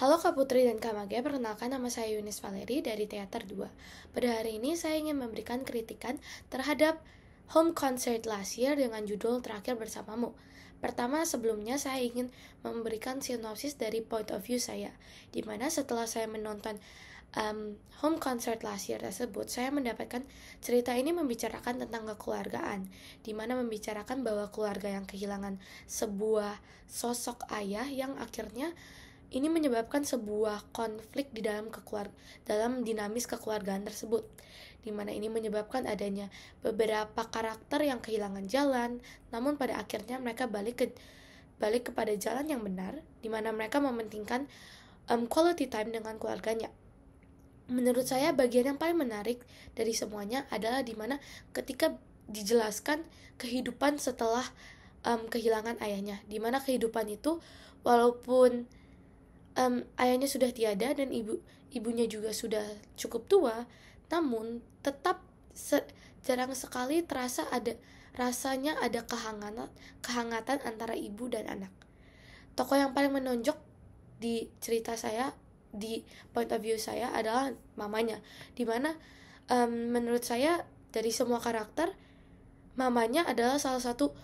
Halo Kak Putri dan Kak Maga, perkenalkan nama saya Yunis Valeri dari Teater 2. Pada hari ini saya ingin memberikan kritikan terhadap home concert last year dengan judul Terakhir Bersamamu. Pertama, sebelumnya saya ingin memberikan sinopsis dari point of view saya, dimana setelah saya menonton home concert last year tersebut, saya mendapatkan cerita ini membicarakan tentang kekeluargaan, dimana membicarakan bahwa keluarga yang kehilangan sebuah sosok ayah yang akhirnya ini menyebabkan sebuah konflik di dalam dinamis kekeluargaan tersebut, di mana ini menyebabkan adanya beberapa karakter yang kehilangan jalan, namun pada akhirnya mereka balik kepada jalan yang benar, di mana mereka mementingkan quality time dengan keluarganya. Menurut saya bagian yang paling menarik dari semuanya adalah di mana ketika dijelaskan kehidupan setelah kehilangan ayahnya, di mana kehidupan itu walaupun ayahnya sudah tiada dan ibunya juga sudah cukup tua, namun tetap jarang sekali rasanya ada kehangatan antara ibu dan anak. Tokoh yang paling menonjol di cerita saya, di point of view saya adalah mamanya, dimana menurut saya dari semua karakter, mamanya adalah salah satu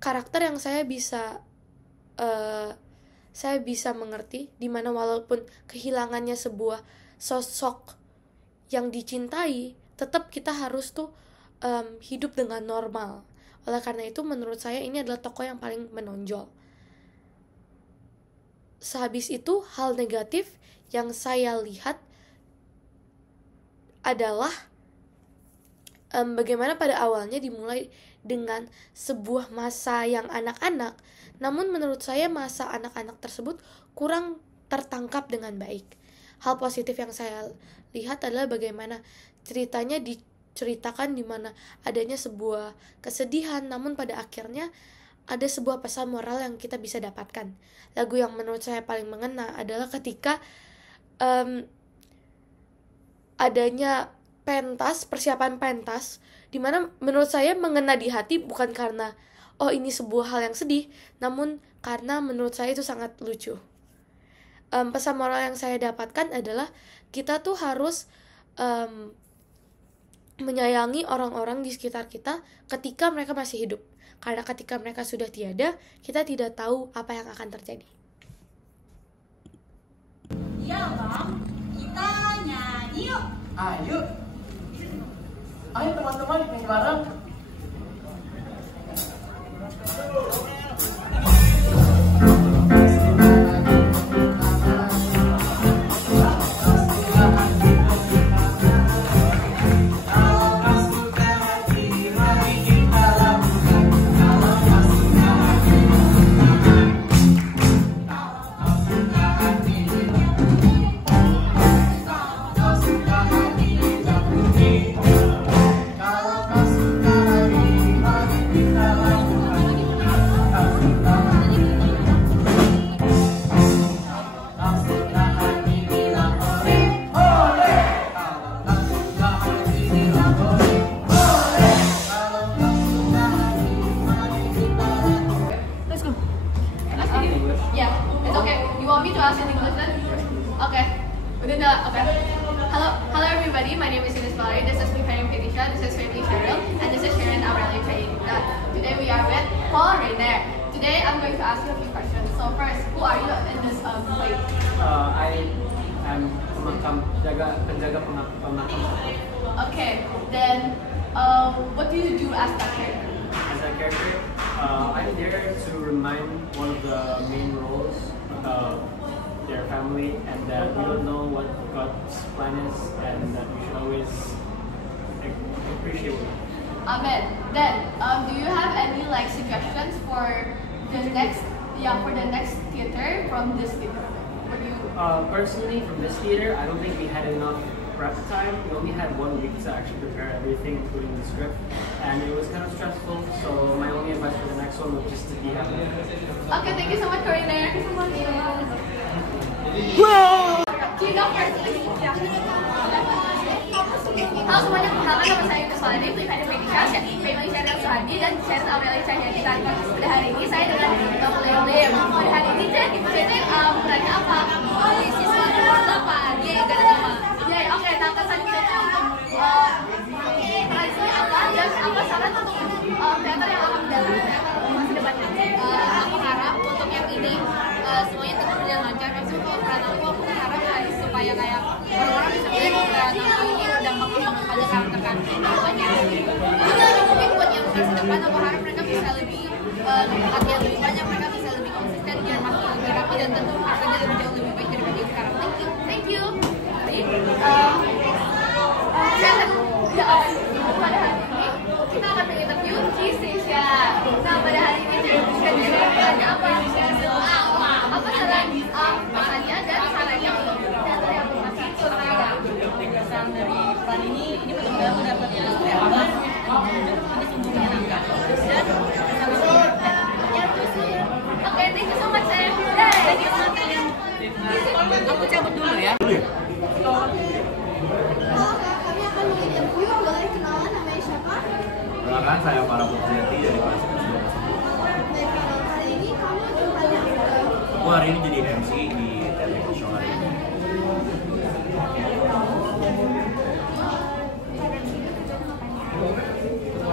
karakter yang saya bisa mengerti, dimana walaupun kehilangannya sebuah sosok yang dicintai, tetap kita harus hidup dengan normal. Oleh karena itu menurut saya ini adalah tokoh yang paling menonjol. Sehabis itu, hal negatif yang saya lihat adalah bagaimana pada awalnya dimulai dengan sebuah masa yang anak-anak, namun menurut saya masa anak-anak tersebut kurang tertangkap dengan baik. Hal positif yang saya lihat adalah bagaimana ceritanya diceritakan di mana adanya sebuah kesedihan, namun pada akhirnya ada sebuah pesan moral yang kita bisa dapatkan. Lagu yang menurut saya paling mengena adalah ketika adanya persiapan pentas, dimana menurut saya mengena di hati bukan karena ini sebuah hal yang sedih, namun karena menurut saya itu sangat lucu. Pesan moral yang saya dapatkan adalah kita tuh harus menyayangi orang-orang di sekitar kita ketika mereka masih hidup, karena ketika mereka sudah tiada, kita tidak tahu apa yang akan terjadi. Iya bang, kita nyanyi yuk. Ayo teman-teman nyanyi bareng. Hello everybody, my name is Yunis Valeri, this is Mikael Petisha, this is Family Cheryl, and this is Sharon Aurelia Chayinda. Today we are with Paul Rainer. Today I'm going to ask you a few questions. So first, who are you in this play? I am penjaga pemakam. Okay, then what do you do as that character? As a character, I'm there to remind one of the main roles of their family, and that we don't know what God's plan is, and that we should always appreciate it. Amen. Then, do you have any suggestions for the next theater from this theater? What do you? Personally, from this theater, I don't think we had enough prep time. We only had 1 week to actually prepare everything, including the script, and it was kind of stressful. So my only advice for the next one was just to be happy. Okay, thank you so much, Corina. Thank you so much. Can you go first, please? Halo semuanya, perkenalkan nama saya Yunis Valeri, Family Petisha, Family Cheryl Suhadi, dan Sharon Aurelia Chayinda. Pada hari ini saya dengan Dr. Leo. Pada hari ini saya menanya apa? supaya kayak orang-orang bisa melihat bahwa ini berdampak banget pada karakter kedepannya. Mungkin buat yang masa depan aku harap mereka bisa lebih latihan lebih banyak, mereka bisa lebih konsisten biar makin lebih rapi dan tentu akan jadi jauh lebih baik daripada yang sekarang. Thank you. Pada hari ini kita akan menginterview Cisha. Nah, pada hari ini jadi ada apa saran pesannya dan sarannya untuk teater yang berbasis Kesan dari peran ini benar-benar mendapat subscriber. Ini sungguh menyenangkan dan Oke, thank you so much, Sam. thank you banget kalian. Aku cabut dulu ya. Kami akan menginterview, boleh kenalan namanya siapa? Perkenalkan, saya Farah Putri dari Kelas 11. Baik, hari ini kamu jumlahnya Aku hari ini jadi MC di Teater Show hari ini.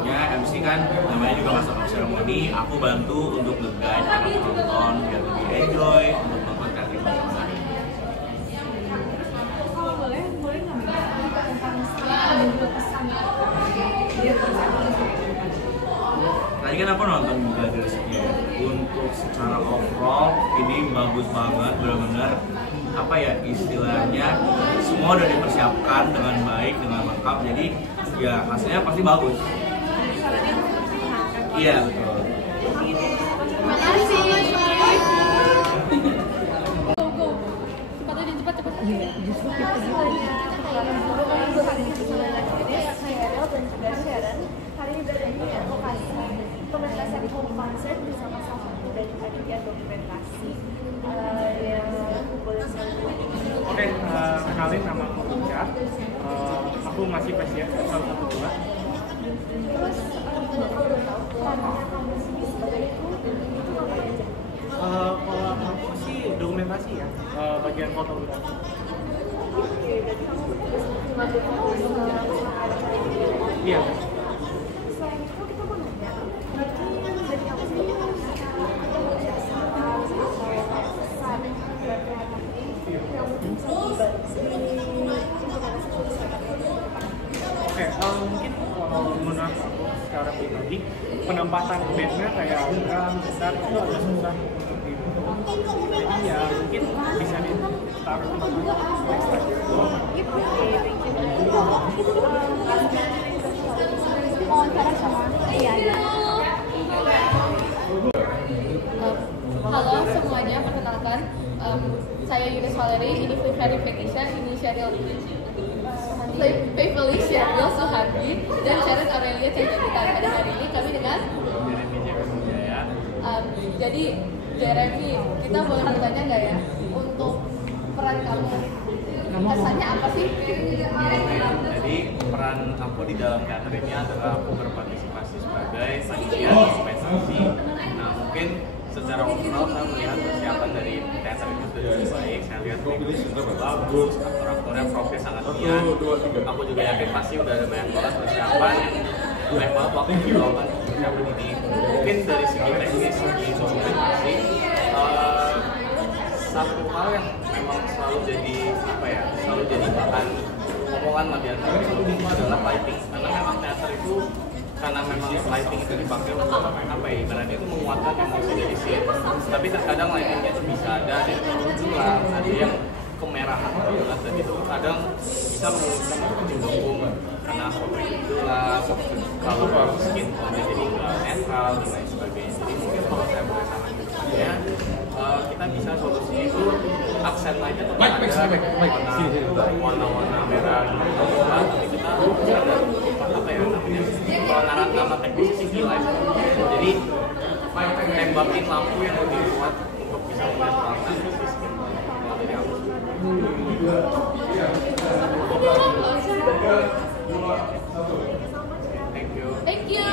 Ya, MC kan namanya juga Master of Ceremony. Aku bantu untuk nge-guide para penonton biar lebih enjoy untuk nonton Teater Show hari ini. Tadi kan aku nonton juga dresnya. Untuk secara overall ini bagus banget, benar-benar apa ya istilahnya semua udah dipersiapkan dengan baik, dengan lengkap. Jadi ya hasilnya pasti bagus. Iya betul. Hari ini berada di lokasi pementasan home concert bersama salah satu dari panitia dokumentasi yang boleh Oke, kenalin nama aku Tika. Aku masih pasien salah satu dua. terus kalau udah tahu perannya kamu sendiri sebagai kru itu apa aja? Kalau aku sih dokumentasi ya, bagian fotografi. Oke, berarti kamu mengambil fokus acara ini. Iya. Selain itu kita mau nanya, dari kamu sendiri kamu jasa atau pesan kreatif yang mungkin bisa dibalik implementasi Oke, mungkin kalau menurut aku secara pribadi penempatan bandnya kayak drum, gitar itu agak susah untuk dibentuk. Jadi ya mungkin bisa ditaruh di next time. Halo semuanya, perkenalkan saya Yunis Valeri, ini Fairy Fetisha, ini Sheryl Faithfully Sheryl Suhardi dan Sharon Aurelia Cendrita. Pada hari ini kami dengan jadi Jeremy, kita boleh bertanya nggak ya untuk peran kamu? Kesannya apa sih? Jadi peran aku di dalam teater ini adalah aku berpartisipasi sebagai panitia dokumentasi. Nah mungkin secara overall saya melihat persiapan dari teater itu sudah cukup baik. Saya lihat teknis sudah bagus, aktor-aktornya profil sangat niat. Aku juga yakin pasti udah ada banyak banget persiapan yang banyak banget waktu yang dilakukan persiapan ini. Mungkin dari segi teknis, segi dokumentasi, satu hal yang memang selalu jadi apa ya, selalu jadi bahan omongan lah di antara film itu adalah lighting. Karena memang teater itu karena memang lighting itu dipakai untuk apa ya, ibaratnya itu menguatkan emosi dari scene. Tapi terkadang lightingnya itu bisa ada yang gelap, ada yang kemerahan banget, dan itu kadang bisa mengundang kecemburuan karena foto itu gelap, kalau skin tone jadi nggak netral dan lain sebagainya. Jadi mungkin kalau saya boleh sarannya, kita bisa solusinya itu aksen lightnya tetap ada warna-warna merah gitu, tapi kita ada apa ya namanya, kalau nama teknis sih light. Jadi tembakin lampu yang lebih kuat untuk bisa melihat warna di skin kalau dari aku. Thank you.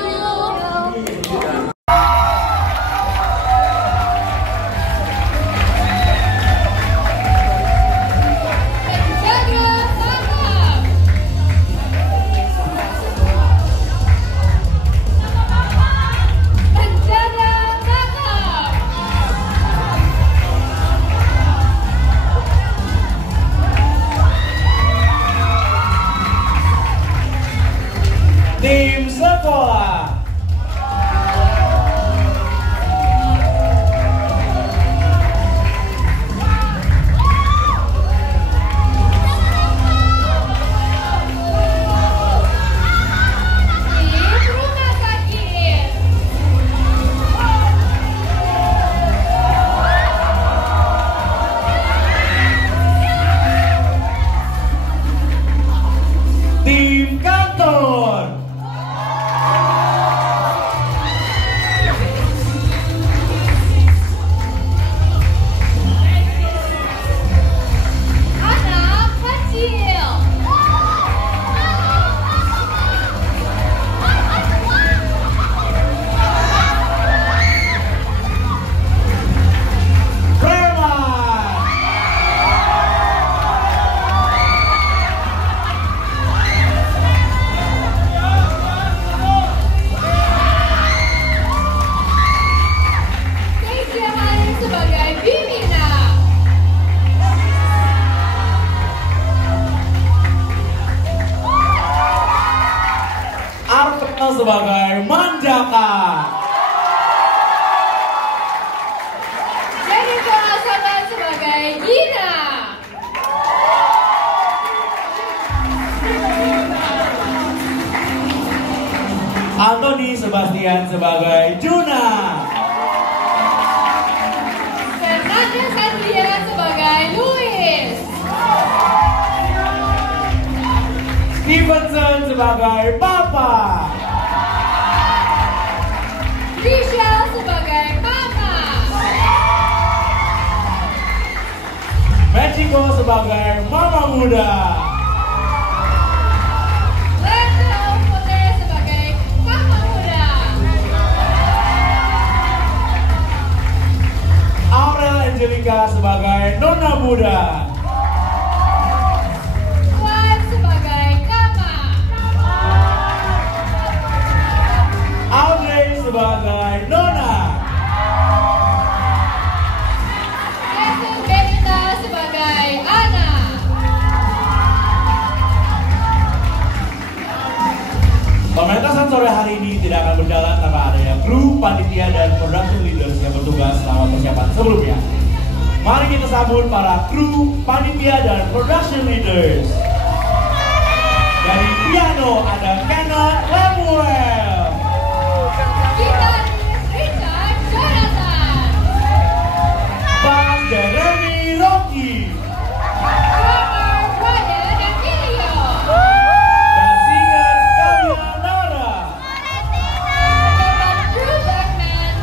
Sebastian sebagai Juna. Fernanda Satria sebagai Louis. Stevenson sebagai Papa. Risha sebagai Mama. Mexico sebagai Mama Muda. Lendo Putri sebagai Mama Muda. Aurel Angelica sebagai Nona Muda. Wan sebagai Kama. Audrey sebagai Nona. Esu Benita sebagai Ana. Pementasan sore hari ini tidak akan berjalan tanpa adanya kru, panitia, dan production leaders yang bertugas selama persiapan sebelumnya. Mari kita sambut para kru, panitia, dan production leaders. Dari piano ada Kenneth Lemuel. Gitaris Richard Jonathan. Bass Jeremy Rocky. Drummer Brian Aquilio. Dan singer Kalia Nara. Depan Drew Bergman.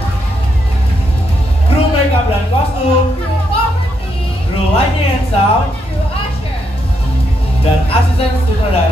Kru makeup dan kostum, Drew Poverty. kru lighting and sound, Drew Usher. dan asisten sutradara